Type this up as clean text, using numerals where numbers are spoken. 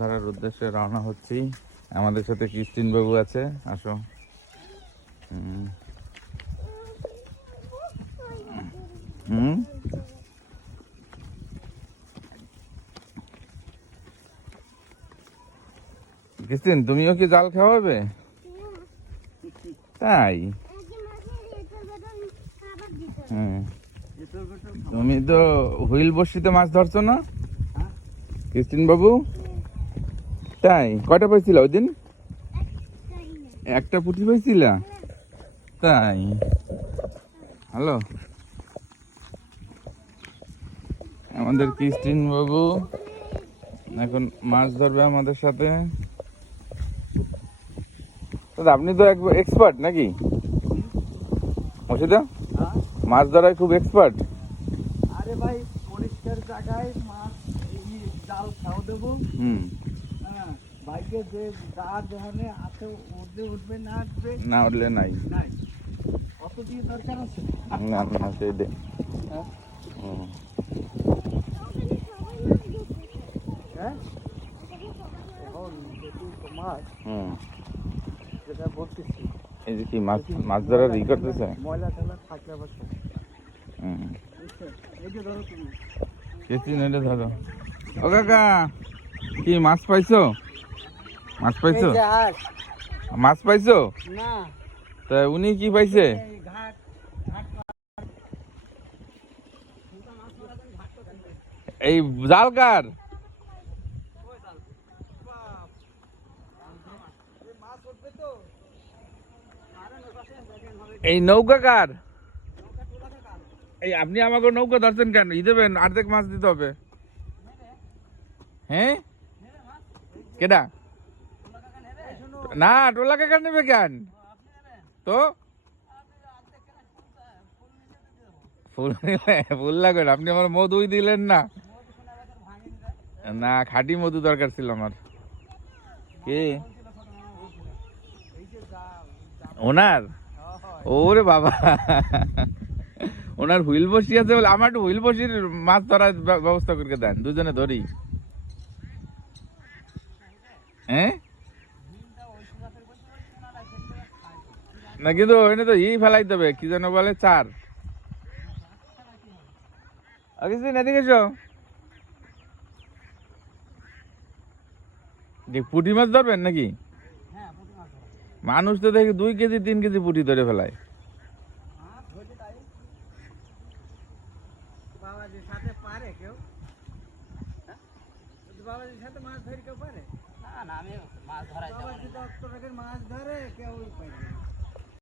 ধরার উদ্দেশ্যে রওনা হচ্ছি। আমাদের সাথে ক্রিস্টিন বাবু আছে, আসো। ক্রিস্টিন, তুমিও কি জাল খাওয়াবে? তাই? তুমি তো হুইল বসিতে মাছ ধরছো না ক্রিস্টিন বাবু? তাই? কয়টা পাইছিল ওই দিন? একটা পুঁটি পাইছিল? তাই? হ্যালো, আমাদের ক্রিস্টিন বাবু এখন মাছ ধরবে আমাদের সাথে। আপনি তো এক্সপার্ট নাকি মসিদা? মাছ ধরায় খুব এক্সপার্ট। আরে ভাই, পরিষ্কার জায়গায় মাছ জাল খাওয়া দেবো। ভাইকে যে যার যেখানে আছে উঠবে, না উঠবে, না উঠলে নাই। অত দিয়ে দরকার আছে না না, সেইটাই। মাছ যেটা বলতেছি, এই যে কি মাছ মাছ ধরার ই করতেছে, ময়লা টেলা থাকলে আবার এই যে ধরো তুমি ক্রিস্টিন, এটা ধরো। ও কাকা, কি মাছ পাইছো? মাছ পাইছো? মাছ পাইছো না? তা উনি কি পাইছে? এই জাল কার? এই নৌকা কার? এই আপনি আমাকে নৌকা ধরছেন কেন? ই দেবেন, অর্ধেক মাছ দিতে হবে। হ্যাঁ, কেডা? না, টোলা কাকা নেবে কেন? তো ফুল ফুল লাগবে, আপনি আমার মধুই দিলেন না। না, খাঁটি মধু দরকার ছিল আমার। কে ওনার? ওরে বাবা, ওনার হুইল বসি আছে বলে আমার একটু হুইল বসির মাছ ধরার ব্যবস্থা করে দেন, দুজনে ধরি। হ্যাঁ, না কিন্তু ওখানে তো ফেলাই দেবে, কি যেন বলে, চার। এদিকে এসো। পুঁটি মাছ ধরবেন নাকি? মানুষ তো দেখি 2 কেজি 3 কেজি পুঁটি ধরে ফেলায়। বাবাজির সাথে পারে কেউ? বাবাজির সাথে মাছ ধরে কেউ পারে? না, আমি মাছ ধরাই, বাবাজি তো মাছ ধরে কেউ পারে।